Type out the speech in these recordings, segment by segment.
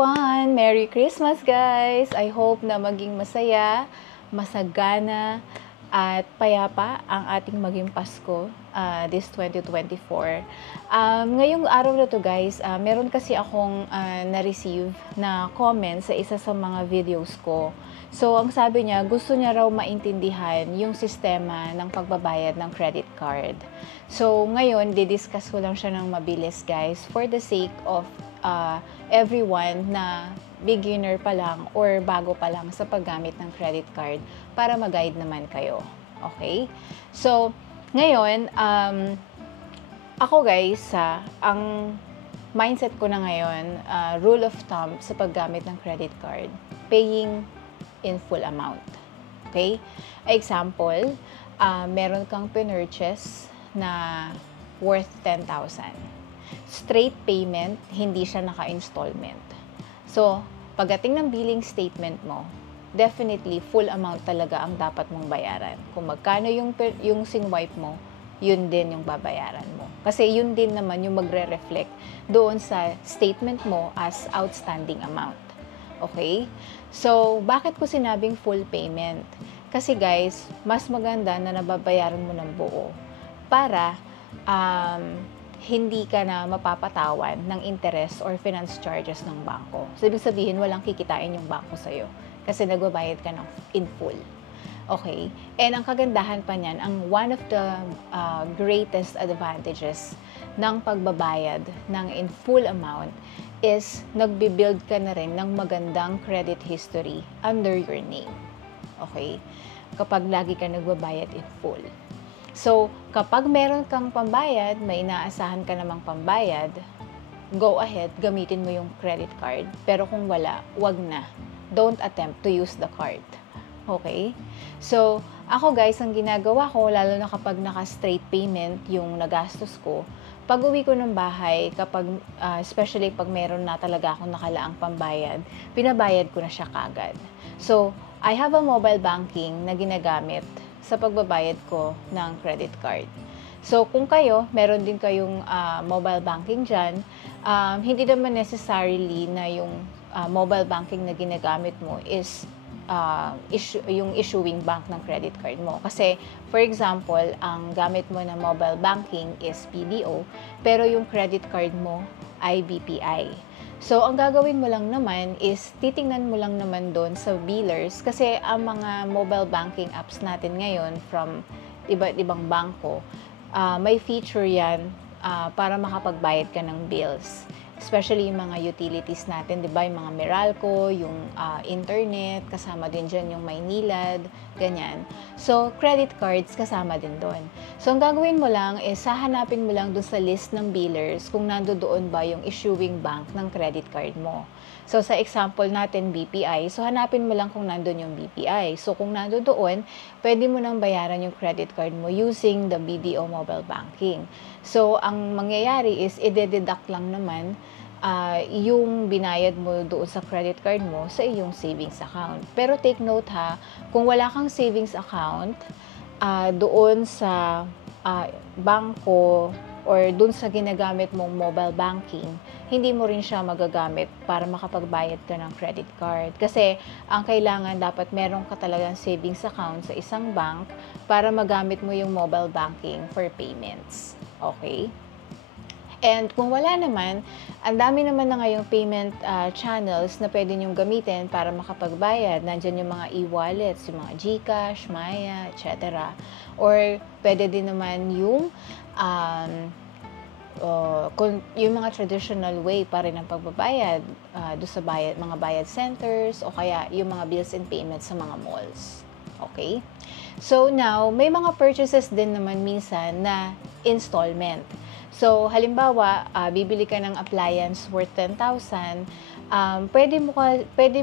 everyone! Merry Christmas, guys! I hope na maging masaya, masagana, at payapa ang ating maging Pasko this 2024. Ngayong araw na to, guys, meron kasi akong na-receive na comment sa isa sa mga videos ko. So, ang sabi niya, gusto niya raw maintindihan yung sistema ng pagbabayad ng credit card. So, ngayon, didiscuss ko lang siya ng mabilis, guys, for the sake of everyone na beginner pa lang or bago pa lang sa paggamit ng credit card para mag-guide naman kayo. Okay? So, ngayon, ako guys, ang mindset ko na ngayon, rule of thumb sa paggamit ng credit card, paying in full amount. Okay? Example, meron kang pinurchase na worth 10,000. Straight payment, hindi siya naka-installment. So, pagdating ng billing statement mo, definitely full amount talaga ang dapat mong bayaran. Kung magkano yung singwipe mo, yun din yung babayaran mo. Kasi yun din naman yung magre-reflect doon sa statement mo as outstanding amount. Okay? So, bakit ko sinabing full payment? Kasi guys, mas maganda na nababayaran mo ng buo para hindi ka na mapapatawan ng interest or finance charges ng bangko. So, ibig sabihin, walang kikitain yung bangko sa'yo kasi nagbabayad ka ng in full. Okay? And ang kagandahan pa niyan, ang one of the greatest advantages ng pagbabayad ng in full amount is nagbi-build ka na rin ng magandang credit history under your name. Okay? Kapag lagi ka nagbabayad in full. So, kapag meron kang pambayad, may inaasahan ka namang pambayad, go ahead, gamitin mo yung credit card. Pero kung wala, wag na. Don't attempt to use the card. Okay? So, ako guys, ang ginagawa ko, lalo na kapag naka-straight payment yung nagastos ko, pag uwi ko ng bahay, kapag, especially pag meron na talaga akong nakalaang pambayad, pinabayad ko na siya kagad. So, I have a mobile banking na ginagamit sa pagbabayad ko ng credit card. So, kung kayo, meron din kayong mobile banking dyan, hindi naman necessarily na yung mobile banking na ginagamit mo is yung issuing bank ng credit card mo. Kasi, for example, ang gamit mo na mobile banking is BDO, pero yung credit card mo ay BPI. So, ang gagawin mo lang naman is titingnan mo lang naman doon sa billers kasi ang mga mobile banking apps natin ngayon from iba't ibang bangko, may feature yan para makapagbayad ka ng bills. Especially yung mga utilities natin, di ba? Yung mga Meralco, yung internet, kasama din dyan yung Maynilad, ganyan. So, credit cards kasama din doon. So, ang gagawin mo lang is hahanapin mo lang doon sa list ng billers kung nandoon ba yung issuing bank ng credit card mo. So, sa example natin, BPI. So, hanapin mo lang kung nandun yung BPI. So, kung nandoon, pwede mo nang bayaran yung credit card mo using the BDO mobile banking. So, ang mangyayari is, ide-deduct lang naman yung binayad mo doon sa credit card mo sa iyong savings account. Pero take note ha, kung wala kang savings account doon sa bangko or doon sa ginagamit mong mobile banking, hindi mo rin siya magagamit para makapagbayad ka ng credit card. Kasi ang kailangan dapat meron ka talagang savings account sa isang bank para magamit mo yung mobile banking for payments. Okay? And kung wala naman, ang dami naman na ngayong payment channels na pwede nyong gamitin para makapagbayad. Nandyan yung mga e-wallets, yung mga GCash, Maya, etc. Or pwede din naman yung mga traditional way pa rin ng pagbabayad doon sa mga bayad centers o kaya yung mga bills and payments sa mga malls. Okay? So now, may mga purchases din naman minsan na installment. So, halimbawa, bibili ka ng appliance worth 10,000, pwede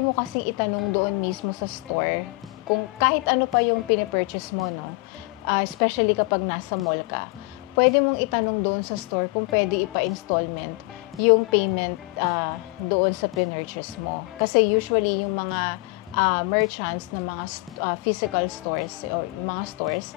mo kasing itanong doon mismo sa store kung kahit ano pa yung pinipurchase mo, no? Especially kapag nasa mall ka. Pwede mong itanong doon sa store kung pwede ipa-installment yung payment doon sa pinurchase mo. Kasi usually yung mga merchants ng mga physical stores or mga stores,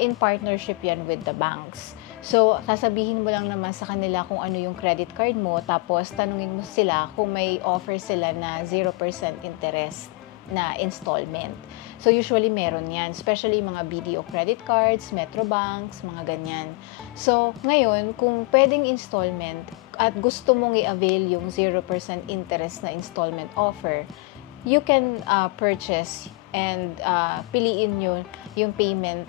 in partnership yan with the banks. So, sasabihin mo lang naman sa kanila kung ano yung credit card mo, tapos tanungin mo sila kung may offer sila na 0% interest na installment. So, usually meron yan, especially mga BDO credit cards, Metrobanks, mga ganyan. So, ngayon, kung pwedeng installment at gusto mong i-avail yung 0% interest na installment offer, you can purchase and piliin nyo yung payment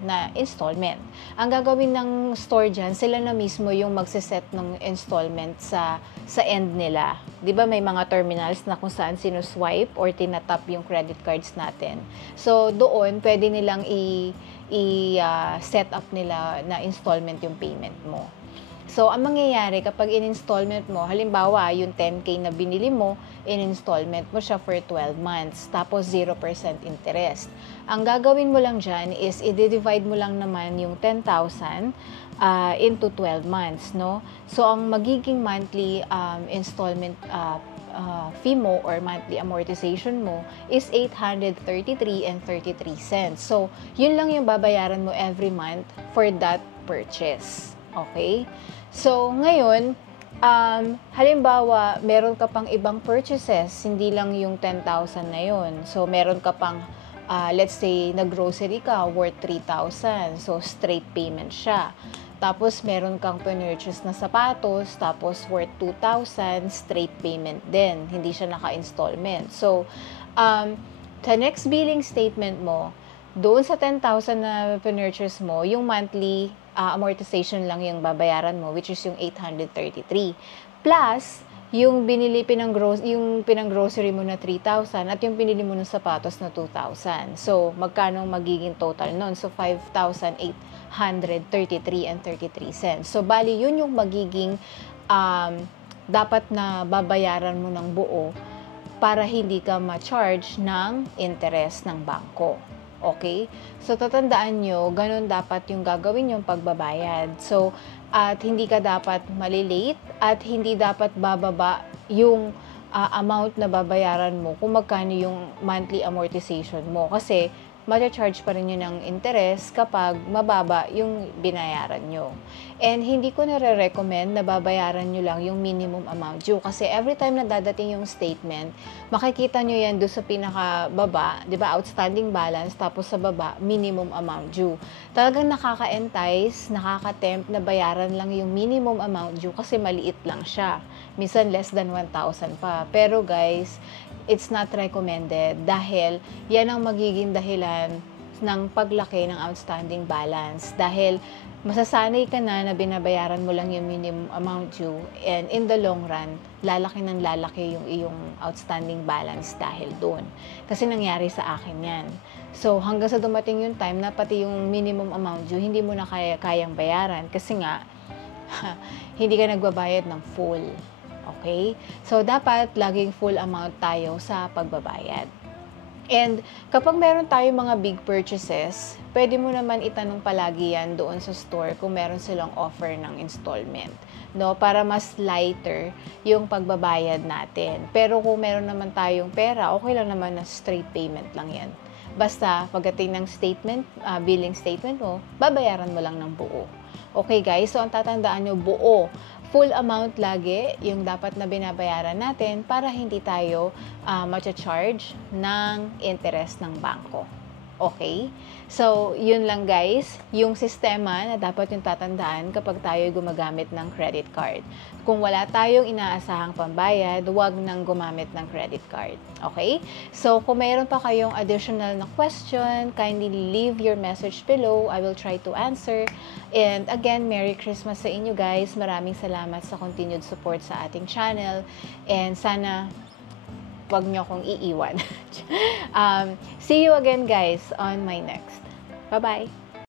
na installment. Ang gagawin ng store dyan, sila na mismo yung magsiset ng installment sa end nila. Di ba may mga terminals na kung saan sinuswipe or tinatap yung credit cards natin. So, doon, pwede nilang i-set up nila na installment yung payment mo. So, ang mangyayari kapag in-installment mo, halimbawa, yung 10K na binili mo, in-installment mo siya for 12 months, tapos 0% interest. Ang gagawin mo lang dyan is, i-divide mo lang naman yung 10,000 into 12 months, no? So, ang magiging monthly installment fee mo or monthly amortization mo is 833 and 33 cents. So, yun lang yung babayaran mo every month for that purchase. Okay? So, ngayon, halimbawa, meron ka pang ibang purchases, hindi lang yung 10,000 na yun. So, meron ka pang, let's say, nag-grocery ka, worth 3,000. So, straight payment siya. Tapos, meron kang purchase na sapatos, tapos worth 2,000, straight payment din. Hindi siya naka-installment. So, sa next billing statement mo, doon sa 10,000 na purchase mo, yung monthly amortization lang yung babayaran mo, which is yung 833. Plus, yung pinang-grocery mo na 3,000 at yung pinili mo ng sapatos na 2,000. So, magkano magiging total nun? So, 5,833 and 33 cents. So, bali, yun yung magiging dapat na babayaran mo ng buo para hindi ka ma-charge ng interest ng bangko. Okay? So, tatandaan nyo, ganun dapat yung gagawin yung pagbabayad. So, at hindi ka dapat malilate at hindi dapat bababa yung amount na babayaran mo kung magkano yung monthly amortization mo. Kasi, ma-charge pa rin yun ng interest kapag mababa yung binayaran nyo. And hindi ko nare-recommend na babayaran nyo lang yung minimum amount due. Kasi every time na dadating yung statement, makikita nyo yan doon sa pinakababa, di ba, outstanding balance, tapos sa baba, minimum amount due. Talagang nakaka-entice, nakaka-tempt na bayaran lang yung minimum amount due kasi maliit lang siya. Minsan less than 1,000 pa. Pero guys, it's not recommended dahil yan ang magiging dahilan ng paglaki ng outstanding balance. Dahil masasanay ka na binabayaran mo lang yung minimum amount due and in the long run, lalaki ng lalaki yung iyong outstanding balance dahil doon. Kasi nangyari sa akin yan. So, hanggang sa dumating yung time na pati yung minimum amount due, hindi mo na kayang bayaran kasi nga, hindi ka nagbabayad ng full. Okay? So, dapat laging full amount tayo sa pagbabayad. And kapag meron tayong mga big purchases, pwede mo naman itanong palagi yan doon sa store kung meron silang offer ng installment, no? Para mas lighter yung pagbabayad natin. Pero kung meron naman tayong pera, okay lang naman na straight payment lang yan. Basta pagdating ng statement, billing statement mo, babayaran mo lang ng buo. Okay guys, so ang tatandaan nyo, buo. Full amount lagi yung dapat na binabayaran natin para hindi tayo ma-charge ng interest ng bangko. Okay? So, yun lang guys, yung sistema na dapat yung tatandaan kapag tayo gumagamit ng credit card. Kung wala tayong inaasahang pambayad, huwag nang gumamit ng credit card. Okay? So, kung mayroon pa kayong additional na question, kindly leave your message below. I will try to answer. And again, Merry Christmas sa inyo guys. Maraming salamat sa continued support sa ating channel. And sana wag nyo akong iiwan. See you again guys on my next. Bye-bye!